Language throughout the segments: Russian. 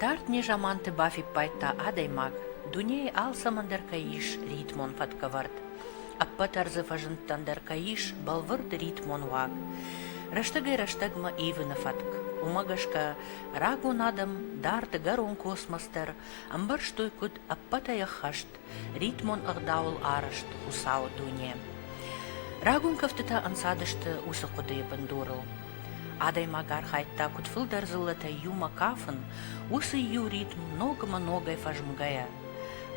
Дарт не жаманты бафи пайта адаймак, дуней алсамандер каиш ритмон фаткаварт. Аппатарзы фажынттандер каиш балвырд ритмон ваг. Раштагай раштагма ивына фатк. Умагашка рагу надам дарты гарон космостер, амбар штой куд аппатая хашт, ритмон ағдаул арышт хусау дуне. Рагун кафтыта ансадышты усы кудыя бандурыл. Адай магар хайтта кутфыл дарзылата юма кафын, усы ю ритм много-многой фажмгая.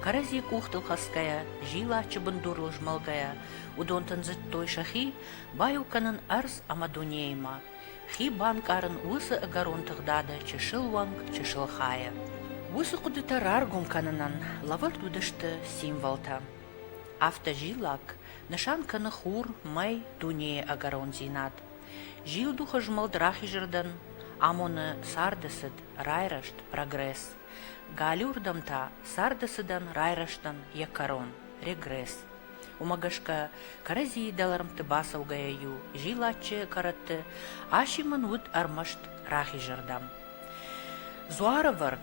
Карази кухтыл хаская, жила чыбындурлы жмалгая, удонтын той шахи, баю канын арз амадунейма. Хи банкарын усы агарон тыгдады, чешыл ванг, чешыл хая. Усы кудыта раргум канынан, лавар дудышты символта. Авто жилак, нышан каны хур, май дунее агарон зинат. Жил духа жмалдрахи жырдан, амоны сардысыд, райрашт, прогресс. Галюрдамта сардысыдан райраштан якарон, регресс. Умагашка карази даларымты басаугая ю, жилачы каратты, ашимын уд армашт рахи жырдам. Зуара вард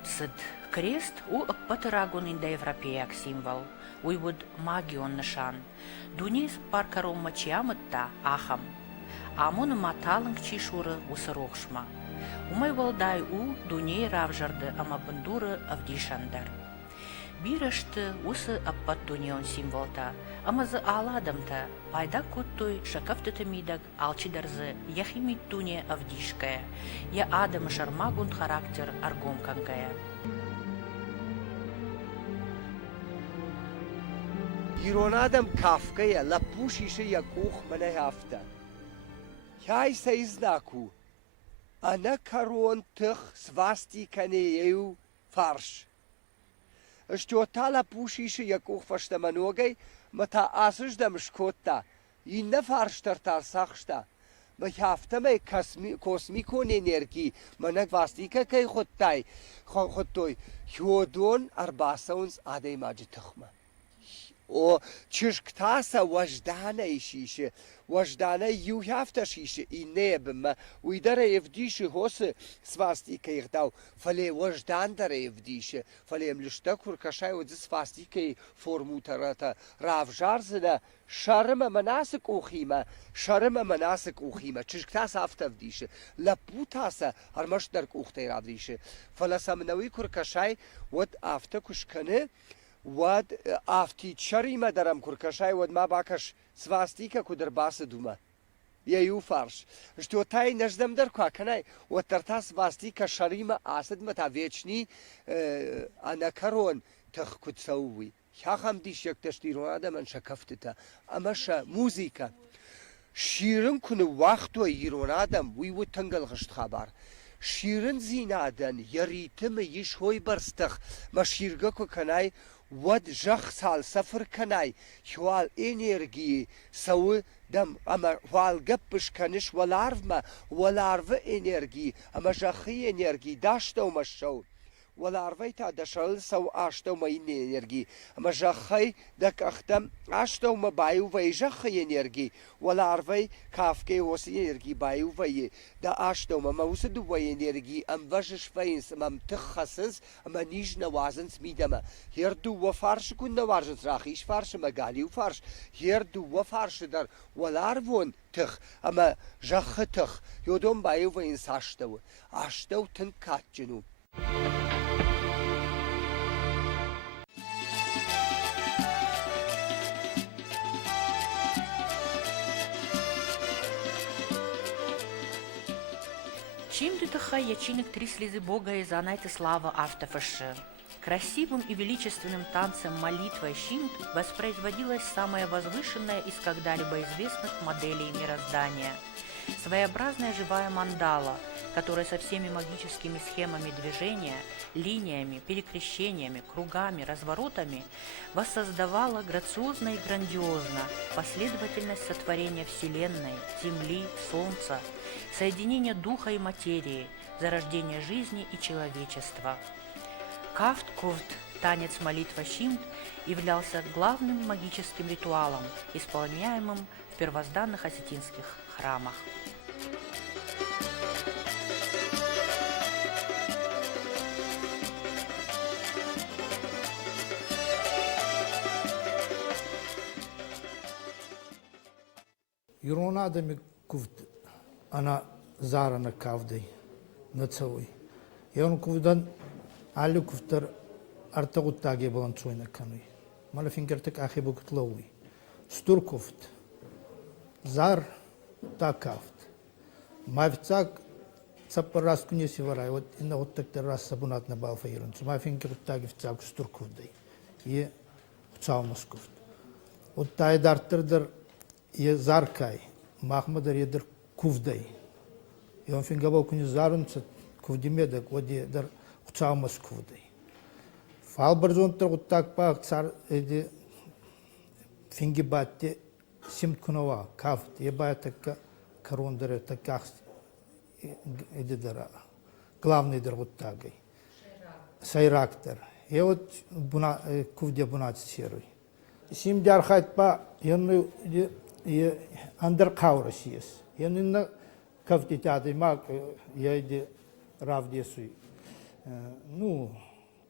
крест у аппатырагун индоевропеяк символ, уйвуд магион нышан. Дунис паркаром мачиамытта ахам. Амоны маталынг чишуры усырокшма. Умай валдай у дуней равжарды ама бандуры авдишандар. Бирашты усы аппат дунеон символта, амазы аладамта, пайда куттой шакафтыты мидаг алчидарзы яхимит дуне авдишкая, я адам шармагун характер аргом кангая. Иронадам кафкая лапушише якух мене хафта. Яй сейзнаку, ана карон тых свастиканею фарш. Что та лапушише якух фаштаманогай, мата асыждам шкотта, и не фарштартар сахшта. Ма хафта май космикон энергии, мана вастика кай хоттой, хёдон арбасаунс адей маджи тыхма. О чишктаса вождана ишише, вождана юхафташише и небма, уидара евдише хосы свастика их дал, фале вождандара евдише, фале млюшта куркашай вот за свастикой форму тарата, равжарзена, шарма манасик ухима, чишктаса автавдише, лапутаса армашдарк ухтай равдише, фала самнауи куркашай вот автакушкане, واد آفتی چری ما درم کرکشای ود ما باکش سواستیکا کدر باس دوما یهو فرش شتو تای نجدم در که کنای و ترتا سواستیکا شری ما آسد ما تا ویچنی انا کرون تخ کد سووی خم دیش یک تشتیرون آدم من شکفته اماش موزیکا شیرن کنه وقت و ایرون آدم وی و تنگل غشت خبر شیرن زینادن یریتم یش هوی برستخ ما شیرگا که کنای ود جخ سال سفر کنای حوال انرژی سو دم اما حوال گپش کنش ولارو انرژی اما جخی انرژی داشته و مشو ولارو تا دشل سو آشته و مین انرژی اما جخی دک اختم آشته و مبایو وی جخی انرژی ولارو کافکی وسی انرژی بایو وی دا آشته و موسد وی انرژی ام وجش فینس ام تخصص ام نیج نوازنس میدم هر دو و فرش کن نوازنس راخیش فرش مگالیو فرش هر دو و فرش در ولاروون تخ اما جخ تخ یودم بایو وی آشته و تن کات جنوب Чем дытыха ячинок три слезы Бога и занайте слава автофаши. Красивым и величественным танцем молитва Щинт воспроизводилась самая возвышенная из когда-либо известных моделей мироздания. Своеобразная живая мандала, которая со всеми магическими схемами движения, линиями, перекрещениями, кругами, разворотами воссоздавала грациозно и грандиозно последовательность сотворения Вселенной, Земли, Солнца, соединение духа и материи, зарождение жизни и человечества. Кафт-куфт, танец молитва Щинт, являлся главным магическим ритуалом, исполняемым в первозданных осетинских храмах. Юрон адами кувд ана зарана кавдай нацауи. Яон кувдан али куфтар артагуттаги балансуина кануи. Мала фингертек ахи буктлауи. Стуркуфт. Зар такафт. Мавцак цапарас кунеси варай. Вот инна вот так раз сабунат на балфаирун. Ма фингертаги вцак стуркувдай. И вцаумаскуфт. Вот тай дартырдыр и заркай. Махмадар едер кувдай. И он фингабал куни зарунца кувдимедак води дар вцаумас кувдай. Фалбарзонтар уттак пак цар эди фингибатте симткунова кафт ебая така корондаре таках эди дара главный дар уттагай. Сайрактер. И вот буна кувде бунат серой. Сим дярхайт па яны андер каурасиес. Яны на кавтитады мак я иди равдесуй. Ну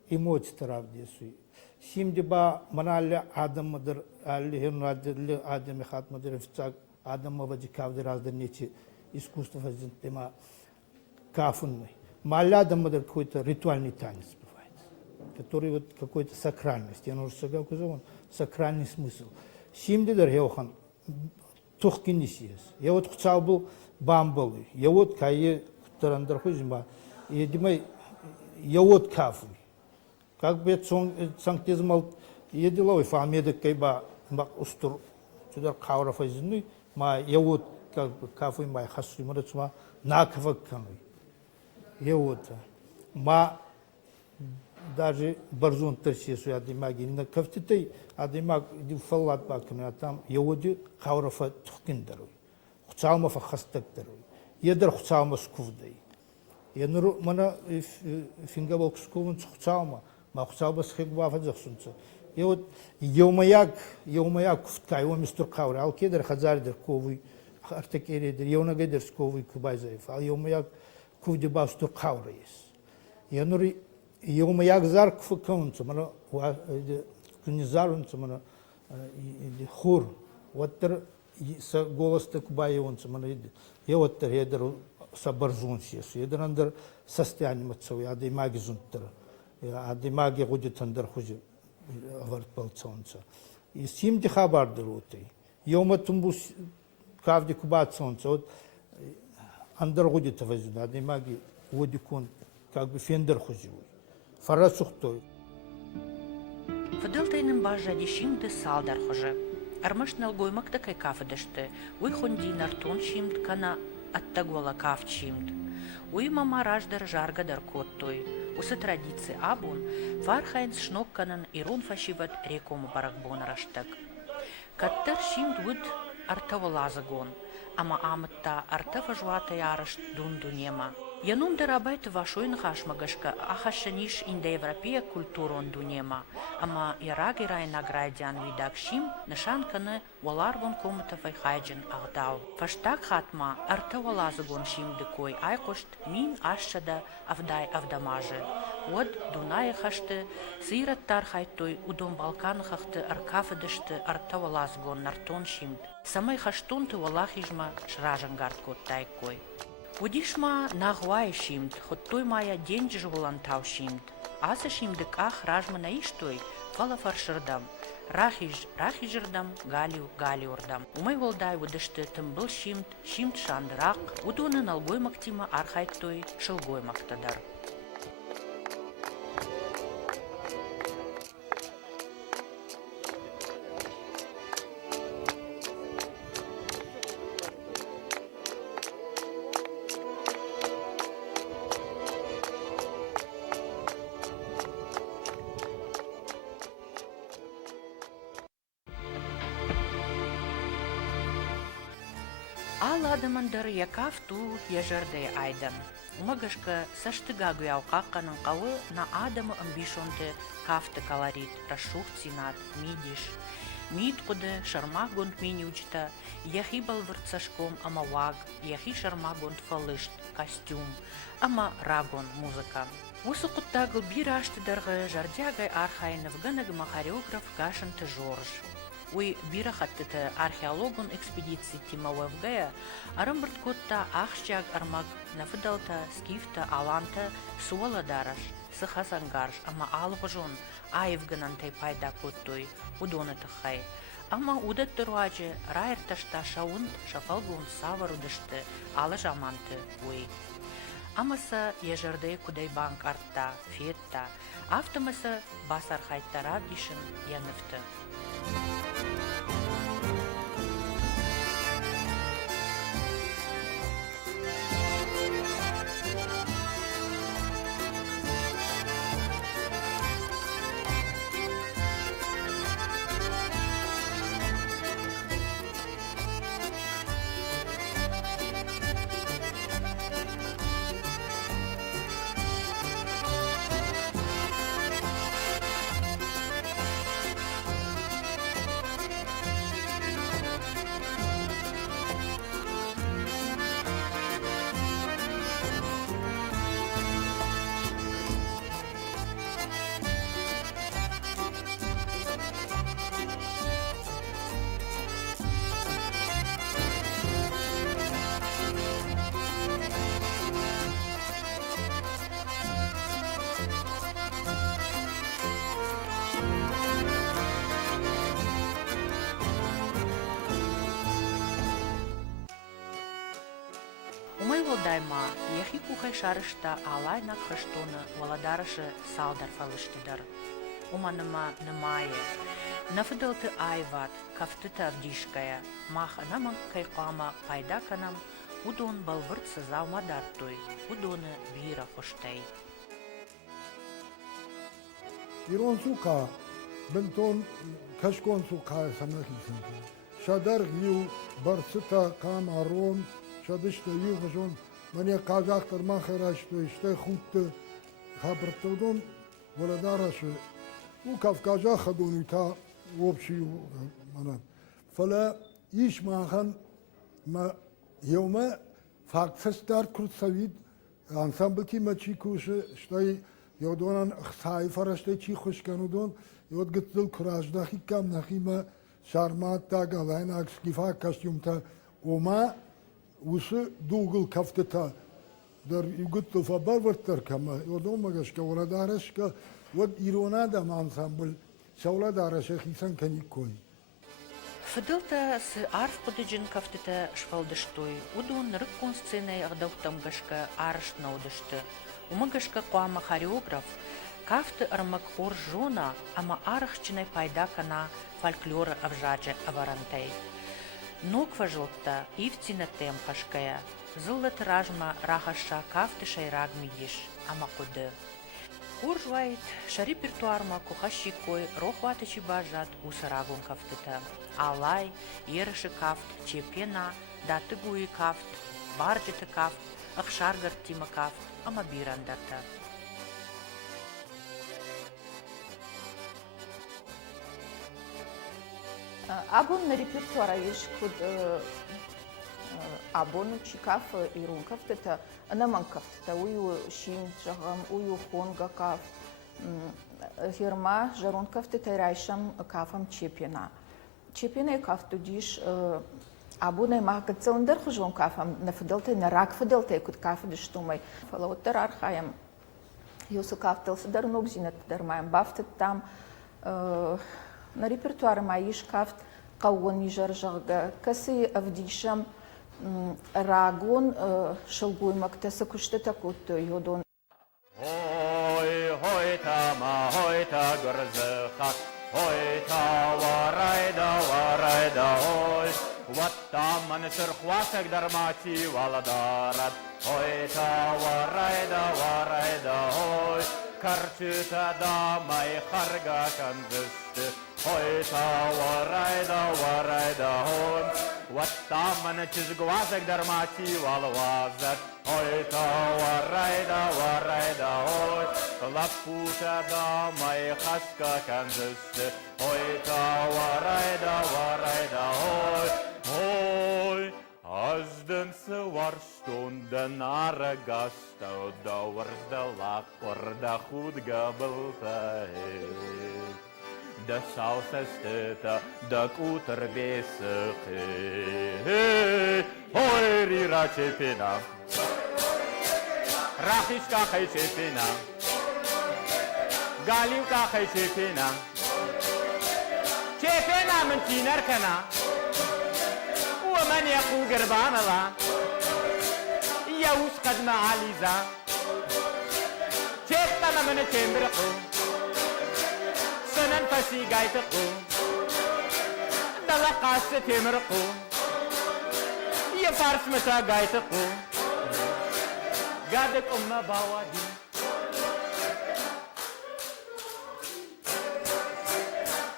эмоции равдесуй. Сим деба маналля адам мадр алли хернадли адам хат мадр фцак адам мавади кавды раздар нечи искусство фазин тема кафунный. Маля адам мадр какой-то ритуальный танец бывает, который вот какой-то сакральность. Я уже сказал, сакральный смысл. Сим дедер хеохан тухкинисиес. Я вот хотел был бамбалы. Я вот кае тарандар хузима. Я думаю, я вот кафу. Как бы санктизмал еделовый фамедек кайба мак устур сюда каура фазины, ма я вот как бы кафу май хасу мрачма наквакканой. Я вот ма даже барзун терсису адимаги на кафтитай адимаг дифаллат бакна там я вот каура фа тухкиндарой. Хцалма фа хастактарой. Едер хцалма скувдай. Я нуру мана фингабок скувун хцалма. Махсабас хигба фазахсунца. И вот еумаяк куфткай, его мистер Каури, алкедер хазардер ковый, артекередер, еунагедер сковый кубайзаев, а еумаяк кувдеба стур Каури есть. Я нури еумаяк зар кфукаунца, мана кунизарунца, мана хур, вот тер с голос-то кубайонца, мана я вот тер едер сабарзун сес, едер андер состояние мацовый, а да и маги зунтер. А димаги гудит андер хузи аварт полцонца. И симди хабар дерутей. Йома тумбус кавди кубат солнца. Вот андер гудит авазина. А димаги гудикун как бы фендер хузи. Фарасухтой. Фадылтайным бажади шимды салдар хоже. Армашнал гоймак такай кафедеште. Уй хонди нартон шимд кана аттагола каф шимд. Уй мама раждар жаргадар коттой. Усы традиции абун, фархайнс шнокканан и рунфашиват рекому баракбон раштак. Каттер шимд вуд артаволазагон, ама амытта артаважуата ярыш дундунема. Янум дарабайты вашойн хашмагашка, ахашаниш индоевропея культурон дунема, ама ярагирай наградян видак шим, нышанканы валарвон комытафай хайджин агдау. Фаштак хатма артаволазагон шим дыкой айкошт мин ашшада авдай авдамажы. Вот Дунай хашты, сираттар хайтой удом Балкан хахты аркафедышты артаволазгон нартон шимд. Самай хаштунты валахижма шражангард тайкой. Удишма нагвай шимд, хоттой мая деньги жулантау шимд. Аса шимдык ах ражма наиштой, фала фаршырдам. Рахижырдам, галиурдам. Умай волдай выдышты тымбыл шимд шандрак, удоны налгой мактима архайтой шылгой мактадар. Аладамандар якафту ежерде айдан. Умагашка саштыгагу яукакканын калы на адамы амбишонты кафты каларит, рашух цинат, мидиш. Мид куды шарма гонд мини учта, яхи балвырт сашком ама ваг, яхи шарма гонд фалышт, костюм, ама рагон музыка. Усу куттагыл бир аштыдаргы жардягай архайнов гынагыма хореограф Гашынты Жорж. уи бирахаттыты археологун экспедиции тима Уевгая, арымбырт котта ахщаг армаг нафыдалта, скифта, аланта, суала дараш, сыхасангарш, ама алғыжон, айвганантай пайда коттой, удонатыхай. Ама удат дұрвачы райырташта шауын шафалгун саварудышты алы жаманты уи. Амаса ежырды кудай банк артта, фетта, автомасы басар хайттара дишін яныфты. Умай волдайма, ехи кухай шарышта алай на крыштоны володарышы салдар фалыштыдар. Уманыма нымае. Нафыдылты айват, кафтыта авдишкая, мах анаман кайқама пайда канам, удон балвырт сызалма дартой, удоны бира хоштай. Ирон сука, бентон кашкон сука самахисан. Шадар ю барцыта кам арон, шадышта ю хажон, мане казахтар махарашто, ishte хутты хабртодон, володараши. У Кавказа ходон ута общую манан. Фала иш махан ма йома фактстар курсавид ансамбл ки мачикуше штай йодонан хсай фараште чи хушканудон йод гитл куражда хикам нахима шармат та галайн акскифа костюмта ома усы дугл кафтета در یوگت فبار ورتر کما یادم مگش که ولادارش که ود ایران دام انسامبل شولا دارش خیسان کنی کوی. Фыдылта сы арф подыджин кафтыта швалдыштой, удон рыккон сценой агдауктам гашка арыш наудышты. Умагашка куама хореограф, кафты армак хор жона, ама арыхчиной пайда кана фольклора авжаджа аварантай. Ноква жылтта ивцина тем хашкая, зылла тиражма рахаша кафты шайраг мидиш, ама куды. Хор жвайт, шари репертуарма кухащий кой рохватычи бажат усарагун кафтыта. Алай, ерыши кафт, чепена, датыгуи кафт, барджыты кафт, ахшаргар тима кафт, ама бирандата. Абон на репертуара еш куд абону чикаф ирун кафтыта, анаман кафтыта, ую шин жагам, ую хонга кафт, фирма жарун кафтыта райшам кафам чепена. Чепена кафту диш абуна мага цилиндр хужон кафам на фыдылты на рак фыдылты куд кафы диштумай. Фалауттар архаям юсу кафтыл сыдар нобзинат дармаем бафтыт там на репертуар маиш кафт каугон нижар жага касы авдишам рагон шылгуймак тасы куштыта кутты йодон. Hoi ta grzcha, hoi ta warayda hoi. Wat tam man terchwasek darmati waladarat, hoi ta warayda hoi. Karchuta da mai kharga kanzist, hoi ta warayda hoi. Wat tam man chizgwasek darmati walawazat, hoi ta warayda hoi. Laputa da mai khaska kanzist, hoi ta warayda hoi. Hoi, as den se warstunden argasta, da wars de lakor da goed gabelta. de sausestete, de kuter besige. Hoi rira chepina, rachishka chai chepina, galiuka chai chepina, chepina min tiner kana, ومن يقو قربان الله يوش قد ما عليزا چهتنا من چمبرقو سنن فسي قايتقو دلا قاس تمرقو يفارس متا قايتقو قادك أمنا باوادي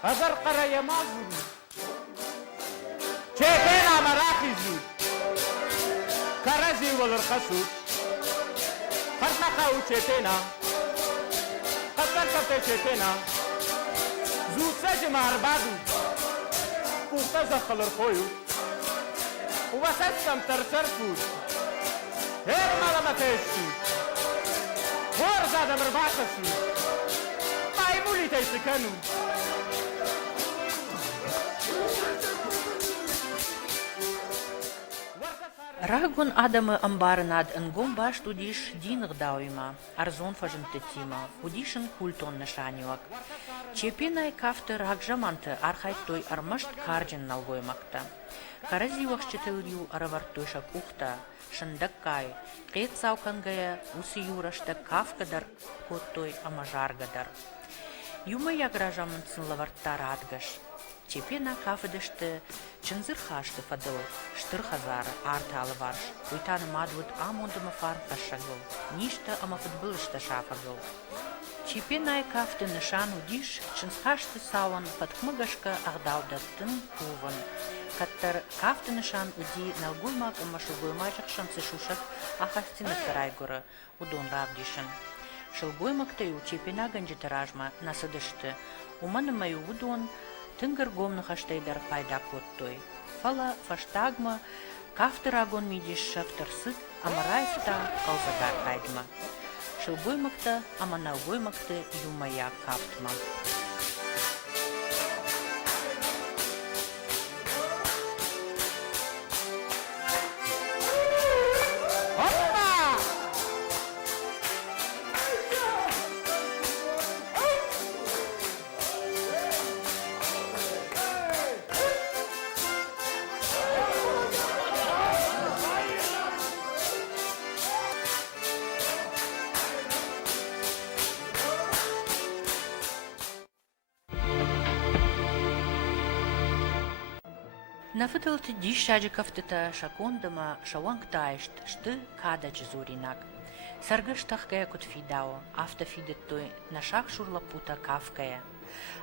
هزر قرية مازوري چهتنا مراخي زود كرزي والرخصود خرنقاو چهتنا قطر كفته چهتنا زود سجم عربادو پوخته زخل الخويو وسسكم ترسر فود هير مالا متيشود هور زاد مرباطة سود مايمولي تيسكنو Ragun Adame ambarenad en gombaš tudiš dinig dauima, arzon fajntetima, udischen kulton nešaniuak. Čepinai kafte ragjamante arhaitoi armasht kardjen nalgoimakta. Karaziuak ščetelriu aravartuiša kuhta, šandakkai, qeet saukangaya usijurashta kafkadar kottoi amažargadar. Jumaya gražamantsin lavartar adgaš. Чепена кафедеште чензирхаште фадыл, штырхазар арталы варш, уйтаны мадвуд амондыма фархашагыл, ништа ама футбылышта шафагыл. Чепена кафте нышан удиш, чензхаште сауан падхмыгашка агдалдаттын куван. Каттар кафте нышан уди налгуймак ама шылгуймачак шансы шушак ахастины карайгуры, удон равдишын. Шылгуймакта ю чепена ганджитаражма насыдышты, уманы маю удон, Тынгыр гомнахаштайдар пайда коттой. Фала фаштагма, кафтырагон мидиш шафтырсыт, амарайфта калзадар хайдма. Шылгоймакта, аманалгоймакта юмая кафтма. Нафытылты диш шаджикафтыта шакондама шавангтаишт шты кадач зуринак. Саргыштахкая кутфидао, автофидеттой нашак шурлапута кавкая.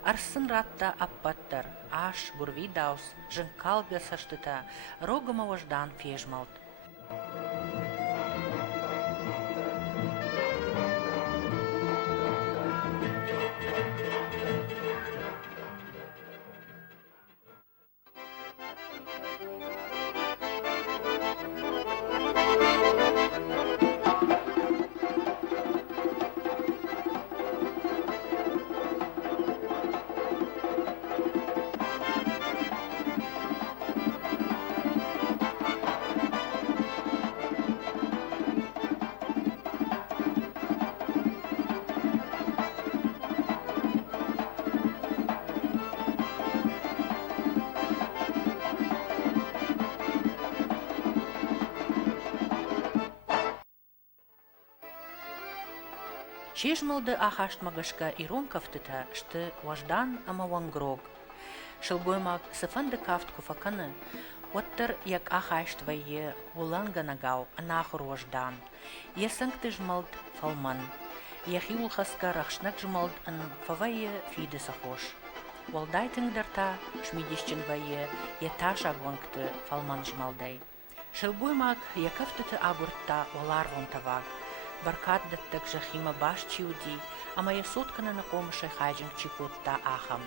Арсын ратта аппаттар, аш гурвидаус, жынкалга саштыта, рогама важдан пежмалт. Чежмалды ахаштмагашка иронкафтыта шты важдан ама вангрог. Шылгоймак сыфанды кафт куфаканы, оттыр як ахаштвайе уланганагау анахур важдан. Есанкты жмалд фалман. Яхиулхаска рахшнак жмалд ан фавайе фиды сахош. Валдайтыңдарта шмидишченвайе еташ агвангты фалман жмалдай. Шылгоймак якафтыты агуртта оларвон таваг. Баркат даттак жахима баш чиуди, ама я соткана на комыше хайджинг чикотта ахам.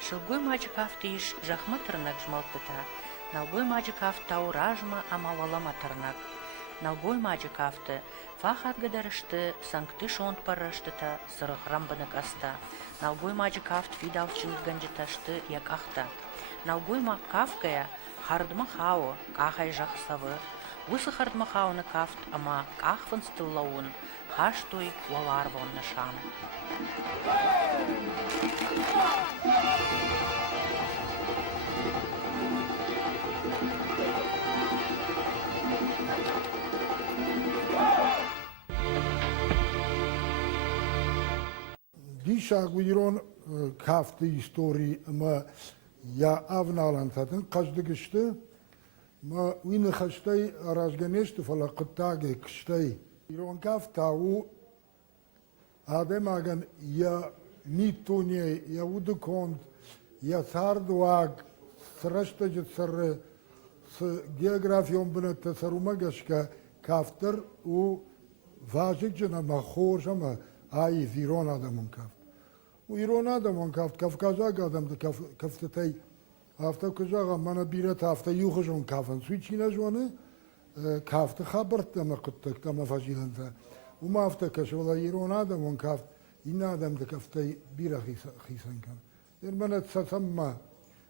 Шылгой маджикафтыш жахматырнак жмалтыта, налгой маджикафта уражма ама валаматырнак. Налгой маджи кафты, фахат гадарышты, санкты шонт параштыта, сырых рамбанык аста. Налгой маджи кафт фидалчын ганджиташты як ахта. Налгой ма кафкая, хардма хао, кахай жахсавы. Усы хардма хауны кафт, ама кахван стыллаун, хаштой валарвон нашан. Dişa Guyron kaftı istori ama ya avnalan zaten kaçtı geçti. Ma win khashtay razganeshtu fala qittage kshtai. Iron kafta u ademagan ya nitunye ya udkond ya sardwag srashtajit sar geografiyon buna tasarumagashka kafter u vajijna ma khojama ay viron adamon kaft. U iron adamon kaft Kafkazak adam da kaftetay hafta kuzaga mana biret hafta yuğuşun kafan su içine jonu kafta habert da makuttuk da mafajilanta. Uma hafta kaşola iron adam on kaft inna adam da kafta bira khisan kan. Bana tsamma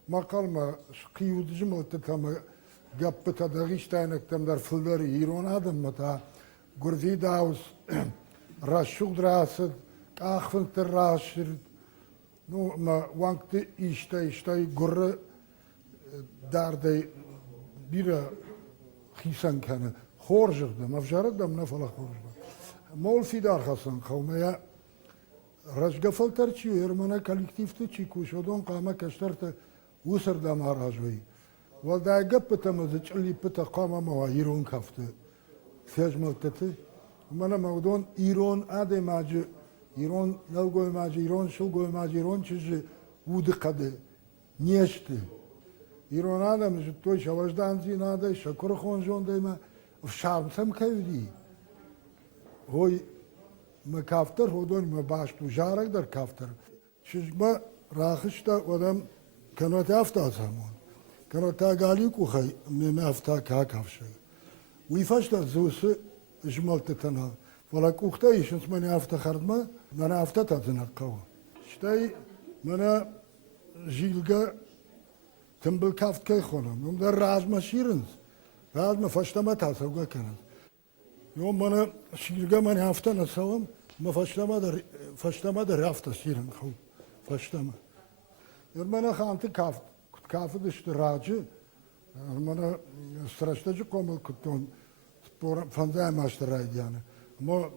makalma qiyudjum tatama gappata da gishtanek tam dar fulları iron adam mata gurvidaus rashudras akhfun terrashir no ma wankte işte gurre daarde bira khisan kana khorjda mafjarda mnafala khorjda mol fidar khasan khawmaya rajgafal tarchi yermana kollektivte chikushodon qama kashtarta usarda marajwi walda gapta mazchli pata qama mawirun kafte fejmaltete mana mawdon iron ade maj iron nalgoy maj iron shulgoy maj iron chiz udqade neshte iron adam to shavajdanzi nada shakor khonjon dema sharmsam kaydi hoy ma kafter hodon ma bash tu jarak dar kafter shizma rakhishta odam kanat afta zamon kanat gali ku khay me afta ka kafshe wi fashta zus jmaltetana wala kukhta ishns mani afta khardma mana afta tazna qaw shtay mana jilga تنبل كافت كي خونم يوم در راز ما شيرنز راز ما فشتا ما تاسوغا كنز يوم مانا شيرغا من هفتا نسوام ما فشتا ما در هفتا شيرن خو فشتا ما يوم مانا خانت كافت كنت كافت اشت راجي يوم مانا سترشتا جو كومل كنتون فانزاي ما اشتراي ديانا ما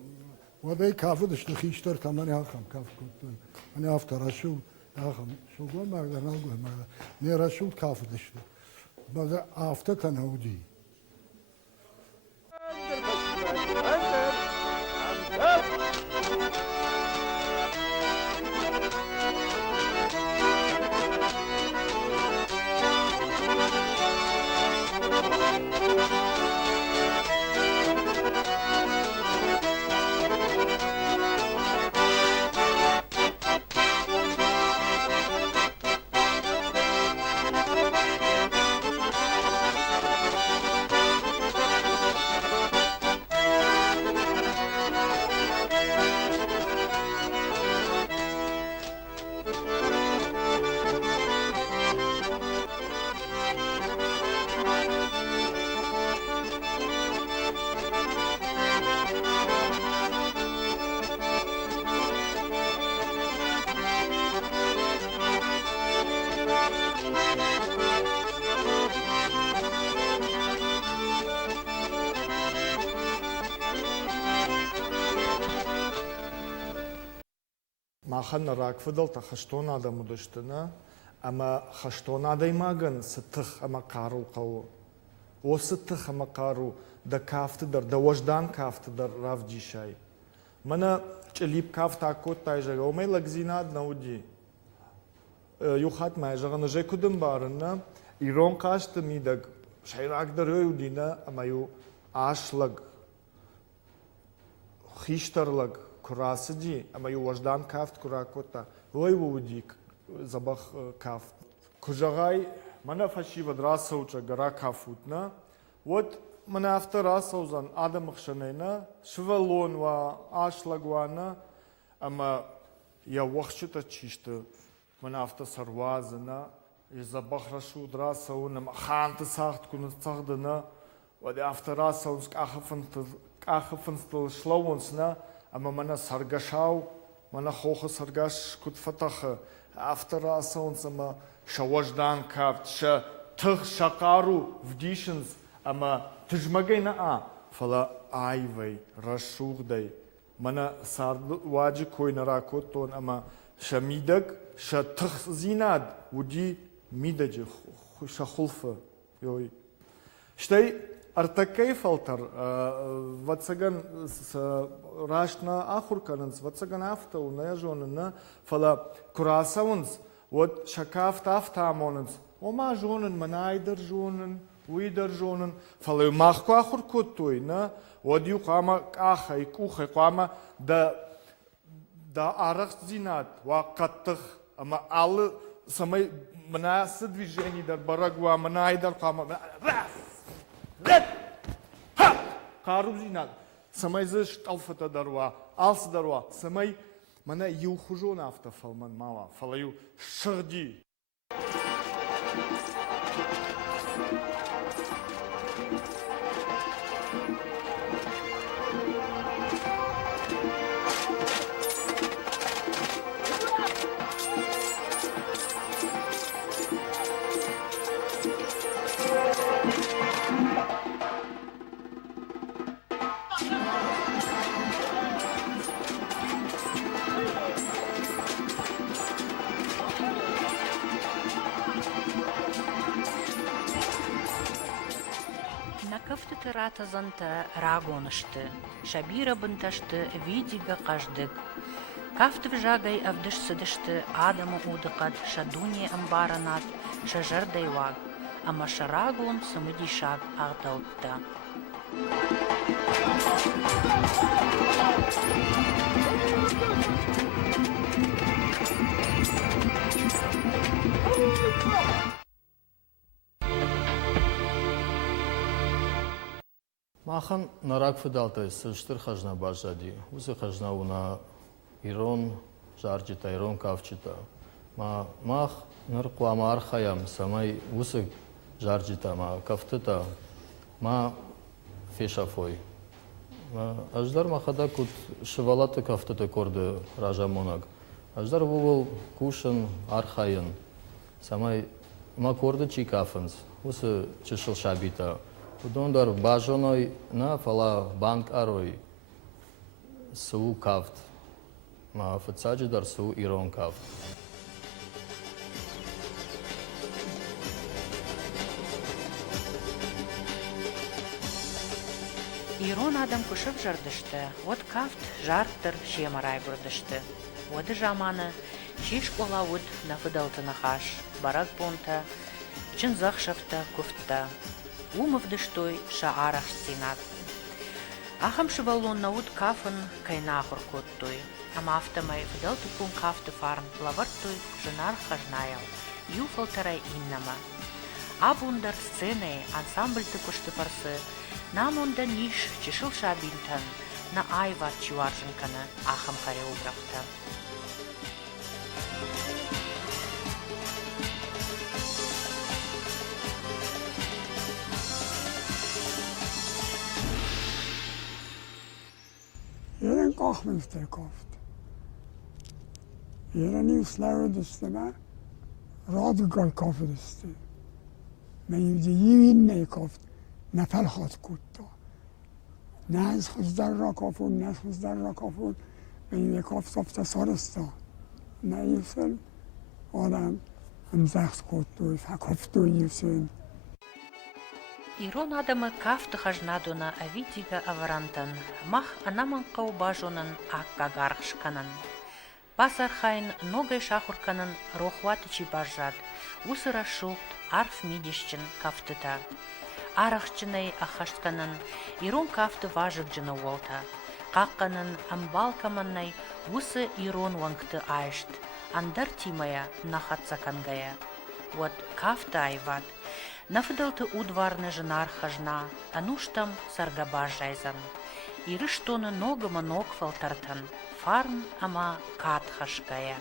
وداي كافت اشت خيشتر تماني هاخم كافت كنتون ماني هفتا راشو Aham, şu görmekten al görmekten. Ne Resul kafir işte. Bazen hafta tanavdi. Махан ракфдал та хаштона да мудыштына, ама хаштона да имаган сытых ама кару кау. О сытых ама кару да кафтыдар, да вождан кафтыдар равджишай. Мана чилип кафта кот тайжага, омай лагзинад науди. Юхат майжага нажай кудым барына, ирон кашты мидаг, шайрагдар өйудина, ама ю ашлаг, хиштарлаг, Kurasıcı ama yuvajdan kaft kurakota. Oy vudik zabah kaft. Kujagay mana fashi vadrasa uça gara kafutna. Vot من افتر اسوزن آدم خشنینا شولون و آشلگوانا اما یا وقت چیشت من افتر سروازنا إذا بخرشوا دراسون ما خانت ساخت كنا تاخدنا ودي افتر اسوز كأخفن شلونسنا اما منا سرقشاو منا خوخ سرقش كنت فتح افتر اسوز اما شوجدان كابت شا تخ شقارو فديشنز اما تجمعينا فلا ايوي رشوق داي منا صار واجي كوين راكوتون اما شميدك شا تخ زيناد ودي ميدج شخلفة يوي شتي ارتكي فلتر واتسجن راشنا اخر كننس واتسجن افتا ونيجوننا فلا كراسونس ود شكافت افتا موننس وما جونن منايدر جونن ويدر جونن فلا يماخكو اخر كوتوي نا ود يقاما اخا يكوخ قاما دا арах зинат وقتخ اما all самой مناسب движений در барагва منايدر قاما قارب зинат самой заш алфата дарва алс дарва самой мана юхужон авто фалман мала фалаю шырди Кафтыты ратазанта рагонышты, шабира бынташты видига каждык. Кафты вжагай авдыш-сыдышты адаму удыкат, шадуне амбаранат, шажардай ваг, ама шарагон самыдишаг ағдалтта. Махан нарак федалтай сыштыр хажна бажади, усы хажна уна ирон жарджита, ирон кавчита. Мах наркуама архаям самай усы жарджита, ма кафтыта, ма фешафой. Аждар махада кут шевалата кафтыта корды ражамонаг. Аждар вугол кушан архаyan, самай ма корды чикафанс, усы чешил шабита. Дондар бажоной на фала банк арой су кафт ма фцаджи дар су ирон кафт. Ирон адам кушып жардышты, от кафт жарттыр шемарай бұрдышты. Оды жаманы чиш олауд на фыдалтына хаш, барак понта, чынзақ шафта куфтта. Умов дыштой шаарах стенат. Ахам шибалон наут кафан кайнахур коттой. Ама автомай фиделту пун кафты фарн лавартой женар хажнаял. Юфалтарай иннама. Абундар сцены ансамбльты кушты парсы. Намонда ниш чешил шабинтан. На айва чуаржинкана ахам хореографта. Jeden kochmünster kauft. Jeden uslauer disteme, radikal kauft diste. Men yivin ne kauft, nefel hat kutta. Naz khuzdar ra kafun, naz khuzdar ra kafun. Men ye kauft auf das Sarsta. Ne yusel, adam amzax kuttu, fakoftu yusen. Ирон адамы кафты хажнадуна авидига аварантан, мах анаман каубажунан акка гархшканан. Пасархайн ногай шахурканан рохватычи бажат, усыра шухт арф мидишчин кафтыта. Арахчынай ахаштканан Ирон кафты важык джина уолта. Какканан амбалкаманнай усы Ирон вангты айшт, андар тимая нахатсакангая. Вот кафты айват. Нафыдалты удварны жынар хажна, ануштам саргабажайзан. Ирыштоны ногыма ног фалтартын, фарн ама кат хашкая.